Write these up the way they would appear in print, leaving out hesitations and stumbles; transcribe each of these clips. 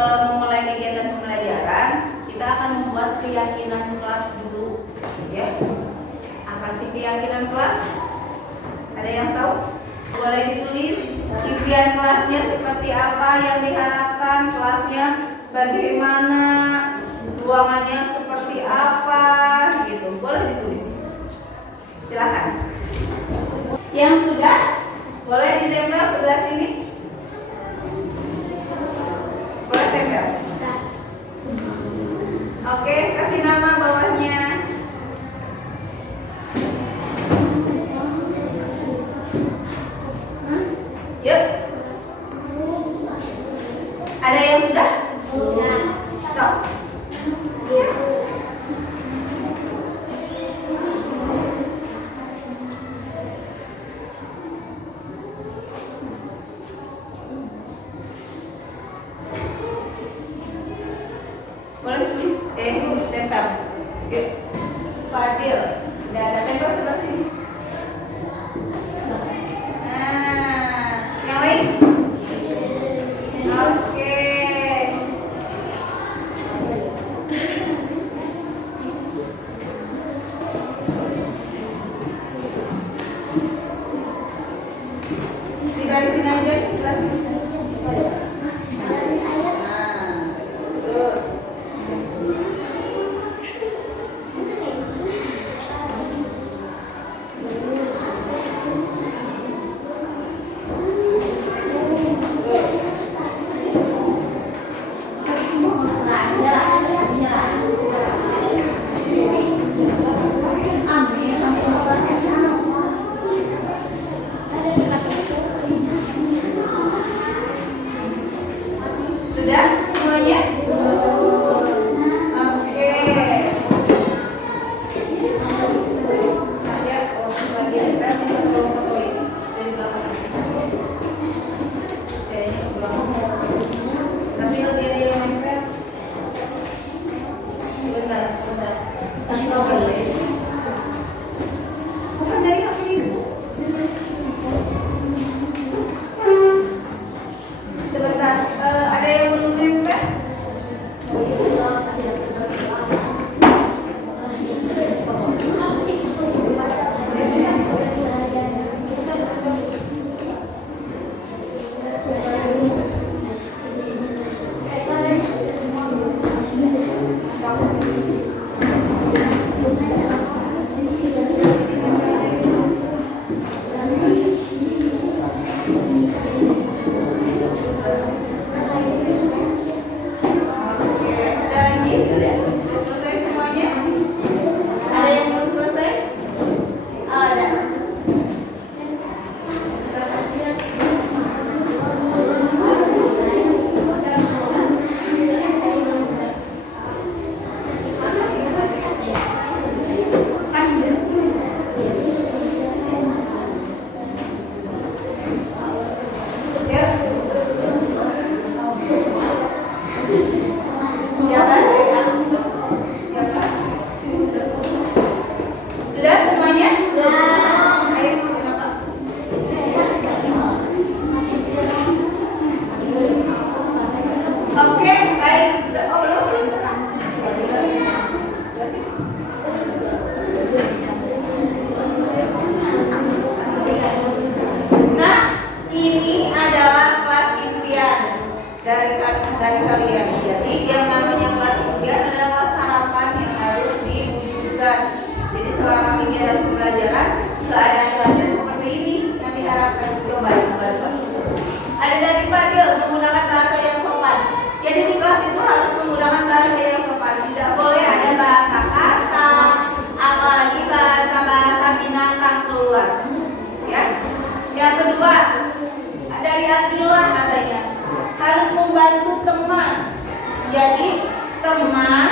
memulai kegiatan pembelajaran, kita akan membuat keyakinan kelas dulu, ya. Apa sih keyakinan kelas? Ada yang tahu? Boleh ditulis impian kelasnya seperti apa yang diharapkan, kelasnya bagaimana, ruangannya seperti apa, gitu. Boleh ditulis. Silakan. Yang sudah, boleh ditempel sebelah sini. Boleh tempel. Oke, kasih nama bawahnya. Yuk. Ada yang sudah? Sudah. So. Boleh tulis sini tempel. Yuk. Fadil. Udah ada tempel sebelah sini. Nah, yang lain? Oke. Dibarisin aja di sebelah sini. Terus. Sudah semuanya? Oke. Saya bagian saya belum fotoin dari belakang. Kayaknya belum. Tapi lebih ada yang nempel. Sebentar. Bukan dari HP ibu. Sebentar, ada yang belum nempel? Sudah semuanya? Ayo, kenapa? Oke, baik. Sudah, belum. Nah, ini adalah kelas impian dari kalian. Jadi yang namanya kelas impian adalah kelas harapan yang harus diwujudkan. Jadi selama kegiatan pembelajaran, keadaan kelasnya seperti ini yang diharapkan. Coba dibuat. Ada dari Fadil menggunakan bahasa yang sopan. Jadi di kelas itu harus menggunakan bahasa yang sopan. Tidak boleh ada bahasa kasar, apalagi bahasa binatang keluar. Ya. Yang kedua, dari Akila katanya harus membantu teman. Jadi teman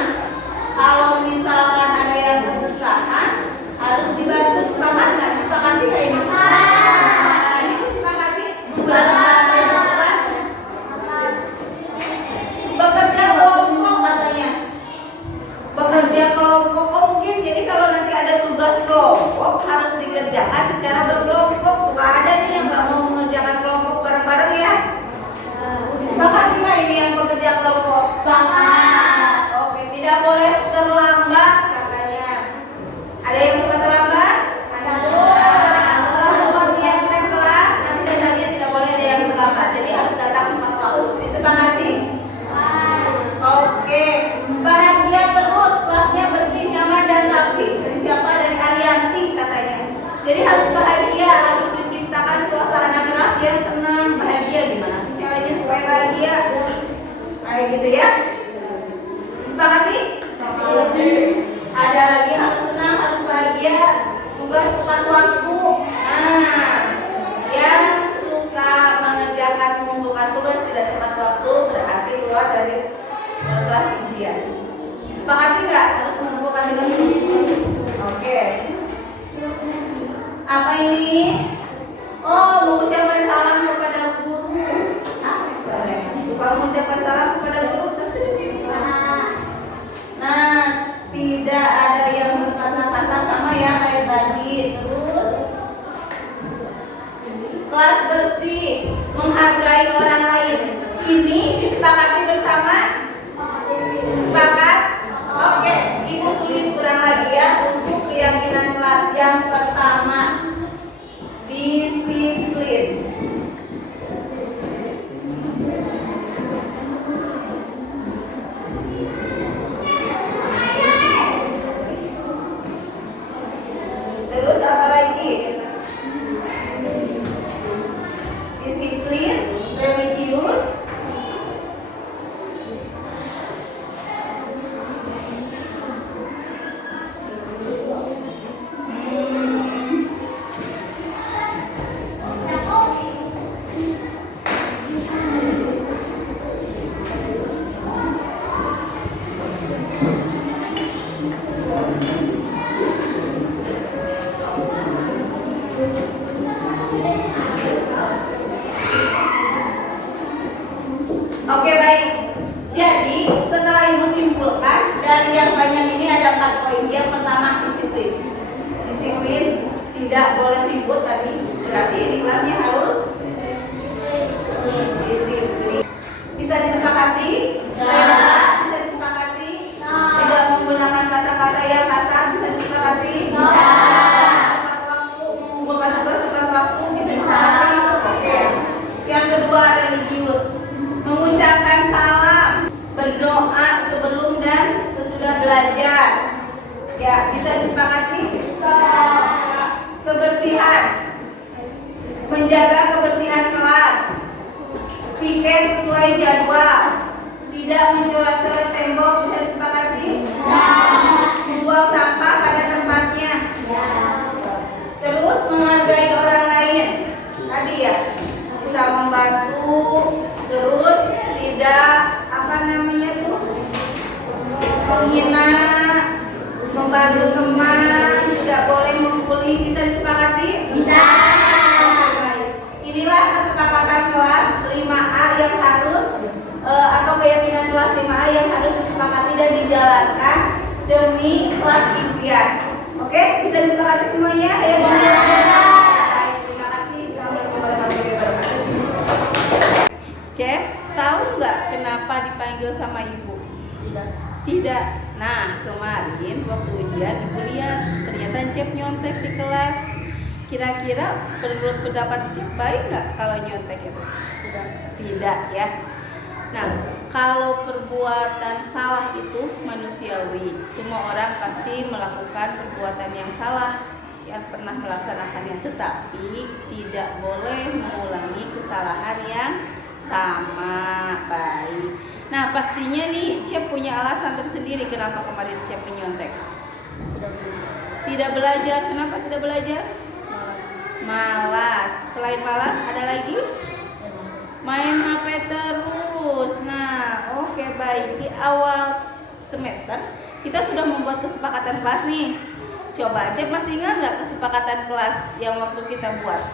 kalau misalkan ada yang kesusahan harus dibantu. Sepakat nggak? Sepakati nggak ini? Ini sepakati menggunakan bahasa yang sopan. Bekerja kelompok katanya. Bekerja kelompok. Oh mungkin jadi kalau nanti ada tugas kelompok harus dikerjakan secara berkelompok. Suka ada nih yang nggak mau mengerjakan kelompok bareng-bareng ya. Sepakat nggak ini yang bekerja kelompok? Kayak gitu ya. Sepakati? Ada lagi harus senang, harus bahagia, tugas tepat waktu. Nah, yang suka mengerjakan mengumpulkan tugas tidak tepat waktu berarti keluar dari kelas impian. Sepakati nggak harus mengumpulkan tugas? Oke. Apa ini? Oh, mengucapkan salam kepada guru. Suka mengucapkan salam kepada guru. Nah, tidak ada yang berkata kasar sama ya kayak tadi. Terus kelas bersih, menghargai orang lain. Ini disepakati bersama? Sepakat? Oke, Ibu tulis kurang lagi ya untuk keyakinan kelas. Yang pertama, disiplin. Terus apa lagi? Disiplin, religius, Oke, baik. Jadi setelah Ibu simpulkan dari yang banyak ini ada 4 poin. Yang pertama disiplin. Disiplin, tidak boleh ribut tadi. Berarti di kelasnya harus disiplin. Bisa disepakati? Bisa disepakati? Tidak menggunakan kata-kata yang kasar. Bisa disepakati? Tepat waktu, mengumpulkan tugas tepat waktu. Bisa disepakati? Oke. Yang kedua religius. Mengucapkan salam, berdoa sebelum dan sesudah belajar. Ya, bisa disepakati? Kebersihan, menjaga kebersihan kelas, piket sesuai jadwal, tidak mencoret-coret tembok. Bisa disepakati? Membuang sampah pada tempatnya. Terus menghargai orang lain. Tadi ya, bisa membantu. Terus tidak menghina, membantu teman, tidak boleh membuli. Bisa disepakati? Bisa. Inilah kesepakatan kelas 5A yang harus atau keyakinan kelas 5A yang harus disepakati dan dijalankan demi kelas impian. Oke, bisa disepakati semuanya? Ya, terima kasih. Assalamualaikum warahmatullahi wabarakatuh. Cep, tahu nggak kenapa dipanggil sama ibu? Tidak. Nah, kemarin waktu ujian ibu lihat ternyata Cep nyontek di kelas. Kira-kira menurut pendapat Cep baik nggak kalau nyontek itu? Tidak ya. Nah, kalau perbuatan salah itu manusiawi. Semua orang pasti melakukan perbuatan yang salah, yang pernah melaksanakannya, tetapi tidak boleh mengulangi kesalahan yang sama. Baik. Nah, pastinya nih Cep punya alasan tersendiri kenapa kemarin Cep menyontek. Tidak belajar. Kenapa tidak belajar? Malas. Selain malas ada lagi? Main HP terus. Nah, oke, baik. Di awal semester kita sudah membuat kesepakatan kelas nih. Coba Cep masih ingat nggak kesepakatan kelas yang waktu kita buat?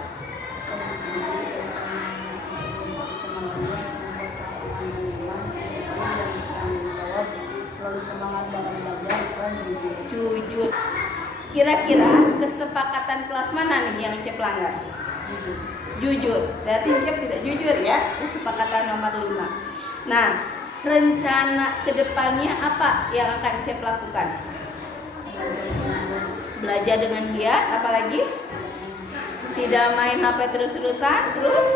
Selalu semangat dalam belajar dan jujur. Kira-kira kesepakatan kelas mana nih yang Cep langgar? Jujur. Berarti Cep tidak jujur ya. Kesepakatan nomor 5. Nah, rencana kedepannya apa yang akan Cep lakukan? Belajar dengan giat. Apalagi? Tidak main HP terus-terusan. Terus?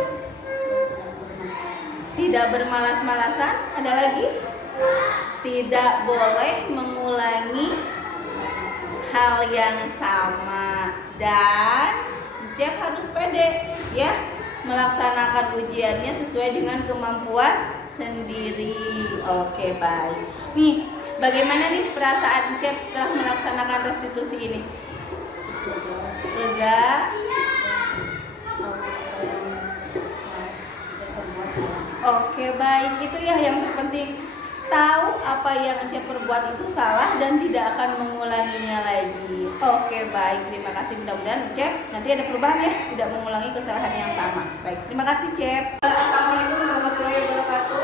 Tidak bermalas-malasan. Ada lagi? Tidak boleh mengulangi hal yang sama. Dan Cep harus pede ya melaksanakan ujiannya sesuai dengan kemampuan sendiri. Oke, baik. Nih, bagaimana nih perasaan Cep setelah melaksanakan restitusi ini? Lega? Oke, baik. Itu ya yang terpenting. Tahu apa yang Cep perbuat itu salah dan tidak akan mengulanginya lagi. Oke, baik. Terima kasih. Mudah-mudahan Cep nanti ada perubahan ya, tidak mengulangi kesalahan yang sama. Baik, terima kasih Cep. Assalamualaikum warahmatullahi wabarakatuh.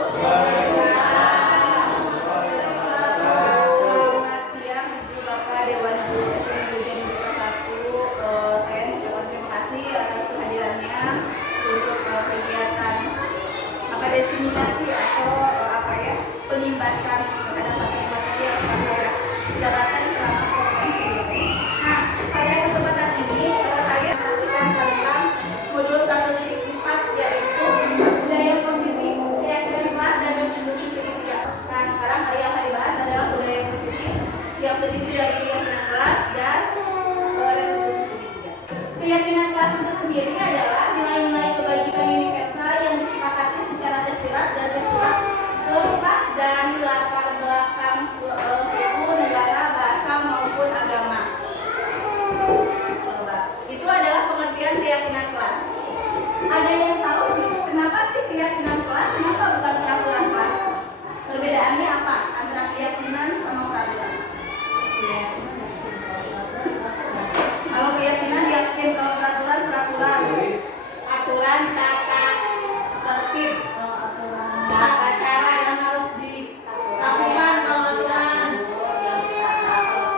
Selamat siang Ibu Bapak Dewan Guru SMP Negeri 1. Saya mengucapkan terima kasih atas kehadirannya untuk kegiatan diseminasi atau penimbasan terhadap materi-materi yang telah saya dapatkan selama program ini. Nah, pada kesempatan ini saya menghasilkan tentang modul 1.4 yaitu budaya positif, keyakinan kelas dan restitusi segitiga. Nah, sekarang yang akan dibahas adalah budaya positif yang terdiri dari keyakinan kelas dan restitusi segitiga. Keyakinan kelas itu sendiri adalah nilai-nilai kebajikan universal yang disepakati secara tersirat dan tersurat lepas dari latar belakang suku, negara, bahasa maupun agama. Coba, itu adalah pengertian keyakinan kelas. Ada yang tahu kenapa sih keyakinan kelas? Kenapa bukan peraturan kelas? Perbedaannya apa antara keyakinan sama peraturan? Kalau keyakinan yakin, kalau peraturan aturan tata tertib, tata cara yang harus dilakukan, aturan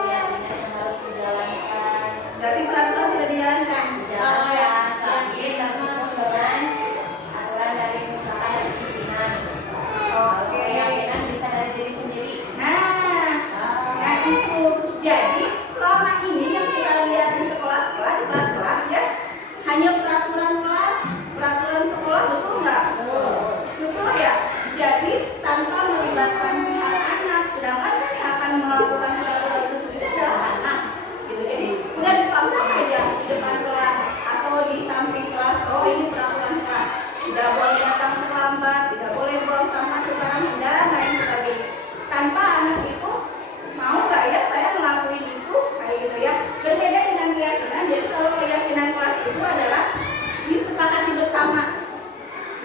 yang harus dijalankan. Berarti peraturan tidak dijalankan. Kalau yakin langsung dengan aturan dari misalkan dari pimpinan. Oke, keyakinan bisa dari diri sendiri. Nah itu. Jadi selama ini yang kita lihat di sekolah-sekolah, di kelas-kelas ya, hanya peraturan kelas, peraturan sekolah, betul nggak? Betul ya. Jadi tanpa melibatkan pihak anak, sedangkan kan yang akan melakukan peraturan tersebut adalah anak. Gitu. Jadi udah dipasang aja di depan kelas atau di samping kelas. Oh, ini peraturan kelas. Tidak boleh datang terlambat, tidak boleh buang sampah sembarangan dan lain sebagainya. Tanpa anak itu mau nggak ya saya ngelakuin itu kayak gitu ya. Berbeda dengan keyakinan. Jadi kalau keyakinan kelas itu adalah disepakati bersama,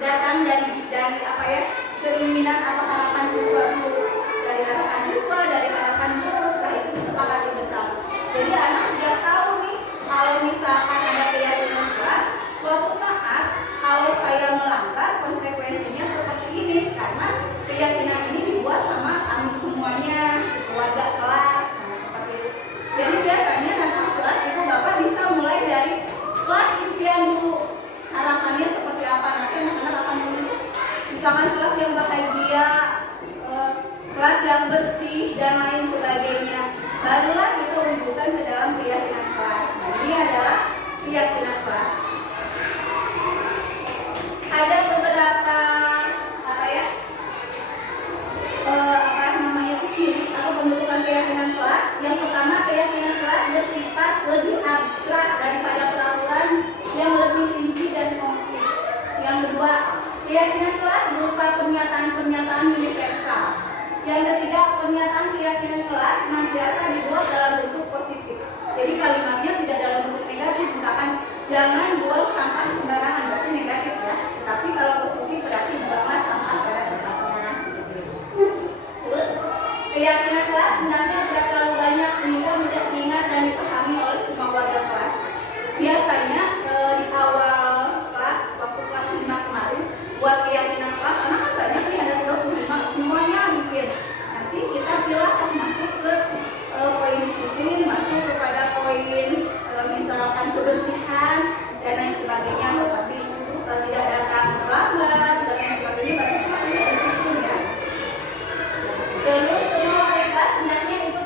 datang dari apa ya, keinginan atau harapan siswa dulu, dari harapan siswa, dari harapan guru, setelah itu disepakati bersama. Jadi anak sudah tahu nih kalau misalkan ada keyakinan kelas, suatu saat kalau saya melanggar konsekuensinya seperti ini karena keyakinan ini dibuat sama kami semuanya, keluarga kelas, seperti itu. Jadi biasanya nanti di kelas itu Bapak bisa mulai dari kelas impian dulu. Harapannya seperti apa, nanti anak-anak akan menulis misalkan kelas yang bahagia, kelas yang bersih dan lain sebagainya. Barulah kita wujudkan ke dalam keyakinan kelas. Nah, ini adalah keyakinan kelas. Ada beberapa ciri atau pembentukan keyakinan kelas. Yang pertama, keyakinan kelas bersifat lebih abstrak daripada peraturan yang lebih rinci dan konkret. Yang kedua, keyakinan kelas berupa pernyataan-pernyataan universal. Yang ketiga, pernyataan keyakinan kelas senantiasa dibuat dalam bentuk positif. Jadi kalimatnya tidak dalam bentuk negatif. Misalkan jangan buang sampah sembarangan, berarti negatif ya. Tapi kalau positif berarti buanglah sampah pada tempatnya. Terus keyakinan kelas sebenarnya tidak terlalu banyak sehingga mudah diingat dan dipahami oleh semua warga kelas. Biasanya di awal kelas, waktu kelas 5 kemarin, buat keyakinan kelas, anak kan banyak nih, ada 35, semuanya bikin. Nanti kita pilih masuk ke poin disiplin, masuk kepada poin misalkan kebersihan dan lain sebagainya, seperti tidak datang terlambat dan lain sebagainya, berarti maksudnya disiplin ya. Terus semua warga kelas sebenarnya itu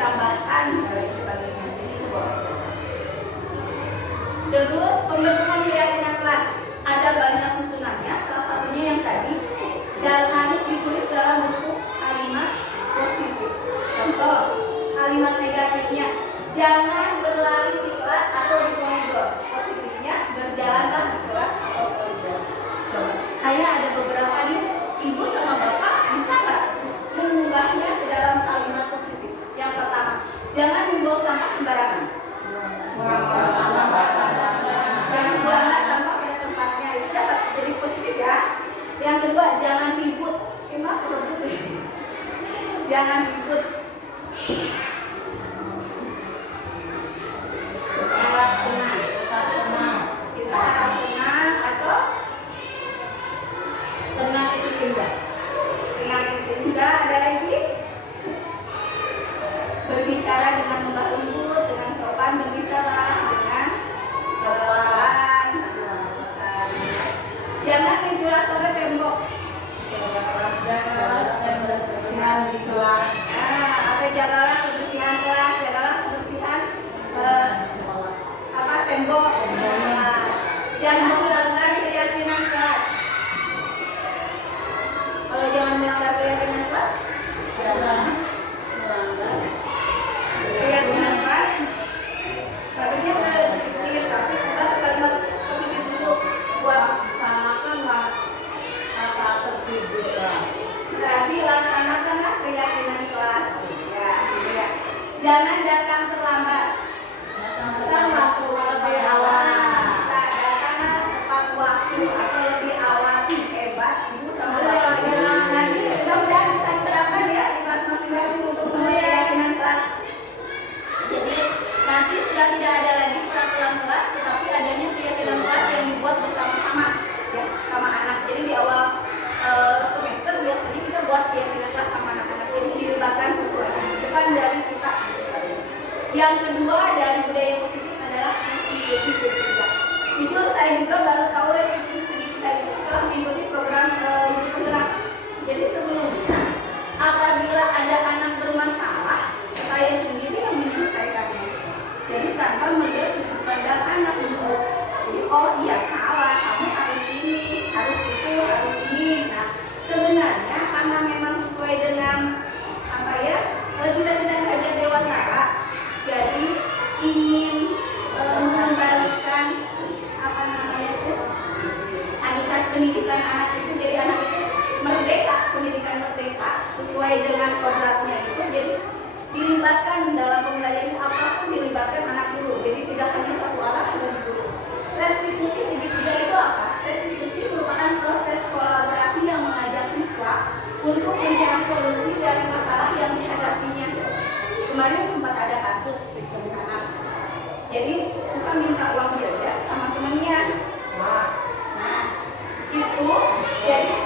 ditambahkan dan lain sebagainya. Jadi itu boleh. Terus pembentukan keyakinan kelas ada banyak susunannya. Salah satunya yang tadi, dan harus ditulis dalam bentuk kalimat positif. Contoh kalimat negatifnya, jangan berlari di kelas atau di koridor. Positifnya, berjalanlah di kelas atau koridor. Coba, saya ada beberapa nih, ibu sama bapak bisa nggak mengubahnya ke dalam kalimat positif? Yang pertama, jangan membawa sampah sembarangan. Jangan buanglah sampah pada tempatnya. Itu dapat jadi positif ya. Yang kedua, jangan ribut. Emang ribut? Jangan ribut. Harap tenang. Kita harap tenang atau tenang itu indah. Tenang itu indah. Ada lagi? Berbicara dengan lembah lembut, dengan sopan, berbicara dengan sopan. Jangan mencoret-coret tembok. Bersihan di kelas. Jagalah kebersihan kelas, jagalah kebersihan tembok. Jangan melanggar keyakinan kelas. Kalau jangan melanggar keyakinan kelas, Jangan melanggar keyakinan kelas. Maksudnya disiplin, tapi kita kalimat positif dulu buat laksanakanlah kata tertib di kelas. berarti laksanakanlah keyakinan kelas. Ya. Jangan datang terlambat. Datang waktu lebih awal. Datanglah tepat waktu atau lebih awal. Hebat ibu sama bapaknya. Nanti mudah-mudahan bisa diterapkan ya di kelas masing-masing untuk memenuhi keyakinan kelas. Jadi nanti sudah tidak ada lagi peraturan kelas, tetapi adanya keyakinan kelas yang dibuat bersama-sama ya sama anak. Jadi di awal semester biasanya kita buat keyakinan kelas sama anak-anak. Jadi dilibatkan sesuai, bukan dari kita. Yang kedua dari budaya positif adalah restitusi sedekah. Jujur saya juga baru tahu restitusi sedekah itu setelah mengikuti program guru penggerak. Jadi sebelumnya apabila ada anak bermasalah, saya sendiri yang menyelesaikannya. Jadi tanpa melihat sudut pandang anak itu. Jadi oh iya salah, kamu harus ini, harus itu, harus ini. Nah sebenarnya karena memang sesuai dengan cita-cita hajat dewantara. Jadi ingin mengembalikan hakikat pendidikan anak itu, jadi anak itu merdeka, pendidikan merdeka sesuai dengan kodratnya itu. Jadi dilibatkan dalam pembelajaran apapun, dilibatkan anak dulu. Jadi tidak hanya satu arah dari guru. Restitusi segitiga itu apa? Restitusi merupakan proses kolaborasi yang mengajak siswa untuk mencari solusi dari masalah yang dihadapinya. Kemarin sempat ada kasus di anak, jadi suka minta uang jajan sama temannya. Nah itu jadi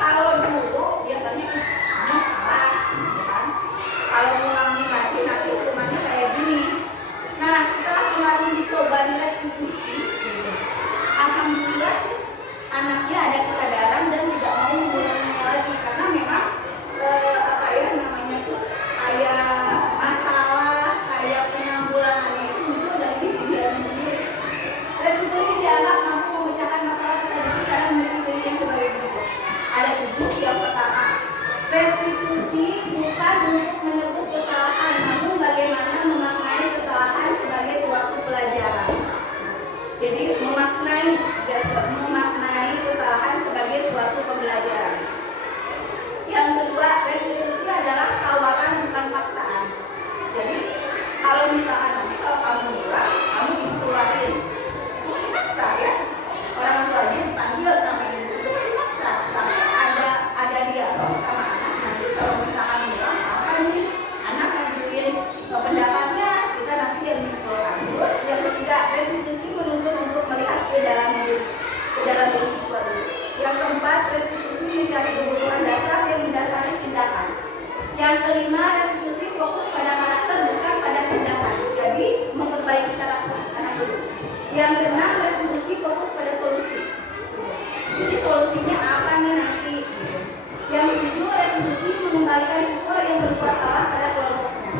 kalau dulu biasanya kamu salah, kan? Kalau ngulangin lagi nanti hukumannya kayak gini. Nah setelah kemarin dicoba direstitusi, alhamdulillah anaknya ada kesadaran dan tidak mau mengulanginya lagi karena memang kayak masalah kayak penanggulangannya itu muncul dari diri dia sendiri. Restitusi dianggap mampu memecahkan masalah kesadaran karena memiliki ciri yang sebagai berikut. Ada 7. Yang pertama, restitusi bukan untuk menebus kesalahan, namun bagaimana memaknai kesalahan sebagai suatu pelajaran. Jadi memaknai kesalahan sebagai suatu pembelajaran. Yang kedua, restitusi adalah tawaran bukan paksaan. Jadi kalau misalkan nanti kalau kamu pulang, kamu dikeluarin, itu dipaksa ya. Orang tuanya dipanggil sama ibu itu dipaksa. Tapi ada dialog sama anak. Nanti kalau misalkan pulang, apa nih? Anak ngajuin pendapatnya, kita nanti yang dikeluarkan. Terus yang ketiga, restitusi menuntut untuk melihat ke dalam diri siswa dulu. Yang keempat, restitusi mencari kebutuhan dasar yang mendasari tindakan. Yang kelima, restitusi fokus pada karakter bukan pada tindakan. Jadi memperbaiki karakter anak dulu. Yang keenam, restitusi fokus pada solusi. Jadi solusinya apa nih nanti? Yang ketujuh, restitusi mengembalikan siswa yang berbuat salah pada kelompoknya.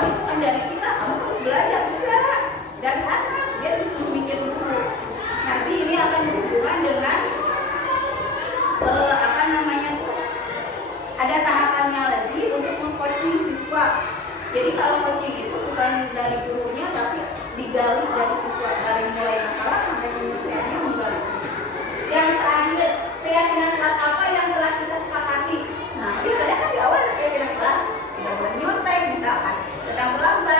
ini bukan dari kita, kamu harus belajar enggak. Dari anak dia disuruh mikir dulu. Nanti ini akan berhubungan dengan apa namanya tuh, ada tahapannya lagi untuk mengcoaching siswa. Jadi kalau coaching itu bukan dari gurunya tapi digali dari siswa, dari mulai masalah sampai penyelesaiannya menggali. Yang terakhir, keyakinan kelas apa yang telah kita sepakati. Nah, biasanya kan di awal ada keyakinan kelas, tidak boleh nyontek misalkan, sedang terlambat.